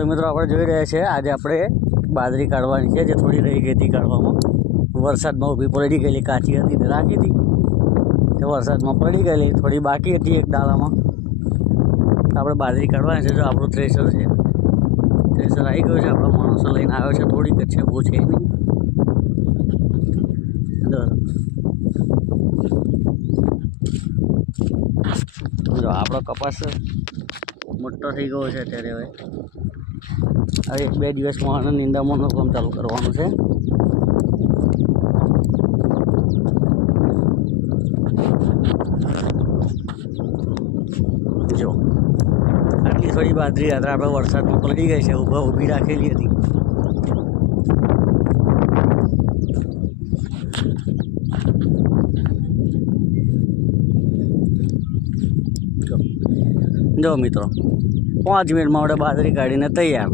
તો મિત્રો આપણે જોઈ રહ્યા છીએ આજે આપણે બાજરી કાઢવાની છે, જે થોડી રહી ગઈ હતી કાઢવામાં. વરસાદમાં ઊભી પડી ગયેલી, કાચી હતી રાખી હતી તે વરસાદમાં પડી ગયેલી, થોડી બાકી હતી એક દાણામાં. આપણે બાજરી કાઢવાની છે. જો આપણું થ્રેશર છે, થ્રેશર આવી ગયું છે, આપણા માણસો લઈને આવ્યો છે. થોડીક જ છે, બહુ છે નહીં. જો આપણો કપાસ મોટો થઈ ગયો છે. અત્યારે હવે 1-2 દિવસમાં નિંદામણનું કામ ચાલુ કરવાનું છે. જો આટલી થોડી બાજરી આપણે વરસાદમાં પલળી ગઈ છે, ઊભી રાખેલી હતી. જો મિત્રો 5 મિનિટમાં આપણે બાજરી કાઢીને તૈયાર.